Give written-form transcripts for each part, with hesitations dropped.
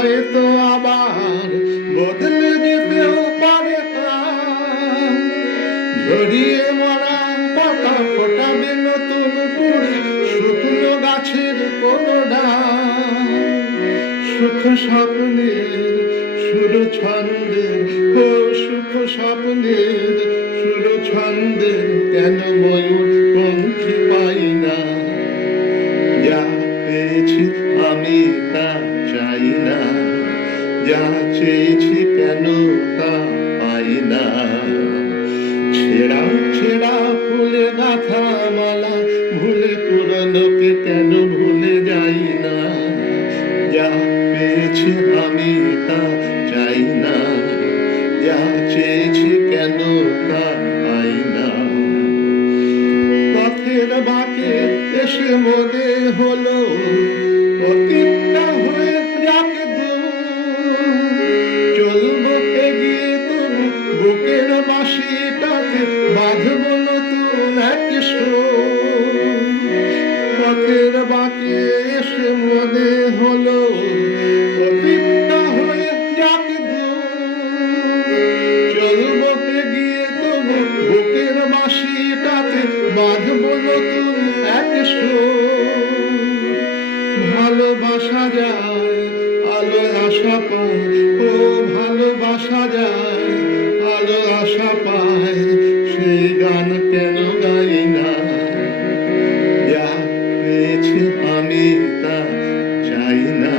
হয়তো আবার বদলে যেতেও পারে কাল। ঝরিয়ে মরা পাতা ফোটাবে নতুন করে শুকনো গাছের কোনো ডাল। সুখ স্বপ্নের সুর ছন্দে, ও সুখ স্বপ্নের সুর ছন্দে কেন ময়ূর পঙ্খী পাই না? যা পেয়েছি আমি তা চাই না, যা চেয়েছি কেন তা পাই না। ছেঁড়া ছেঁড়া ফুলে গাঁথা মালা ভুলে পুরনোকে কেন ভুলে যাই না? যা পেয়েছি আমি তা চাই না, যা চেয়েছি কেন তা পাই না। পথের বাঁকে এসে মনে হলো অতীতটা হয়ে যাক দূর। চলবো এগিয়ে তবু বুকের বাঁশিটাতে বাঁধব নতুন এক সুর। পথের বাঁকে এসে মনে হলো অতীতটা হয়ে যাক দূর। চলবো এগিয়ে তবু বুকের বাঁশিটাতে বাঁধব নতুন এক সুর। ভালোবাসা যায় আলো আশা পায়, ও ভালোবাসা যায় আলো আশা পায়, সেই গান কেন গাই না? যা পেয়েছি আমি তা চাই না,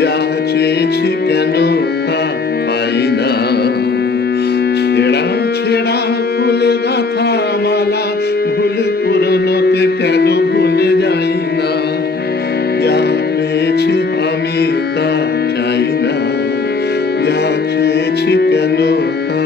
যা চেয়েছি কেন তা পাই না। ছেঁড়া ছেঁড়া ফুলে গাঁথা মালা ভুলে পুরনোকে কেন ভুলে যাই না? যা পেয়েছি আমি তা চাই না, যা চেয়েছি কেন তা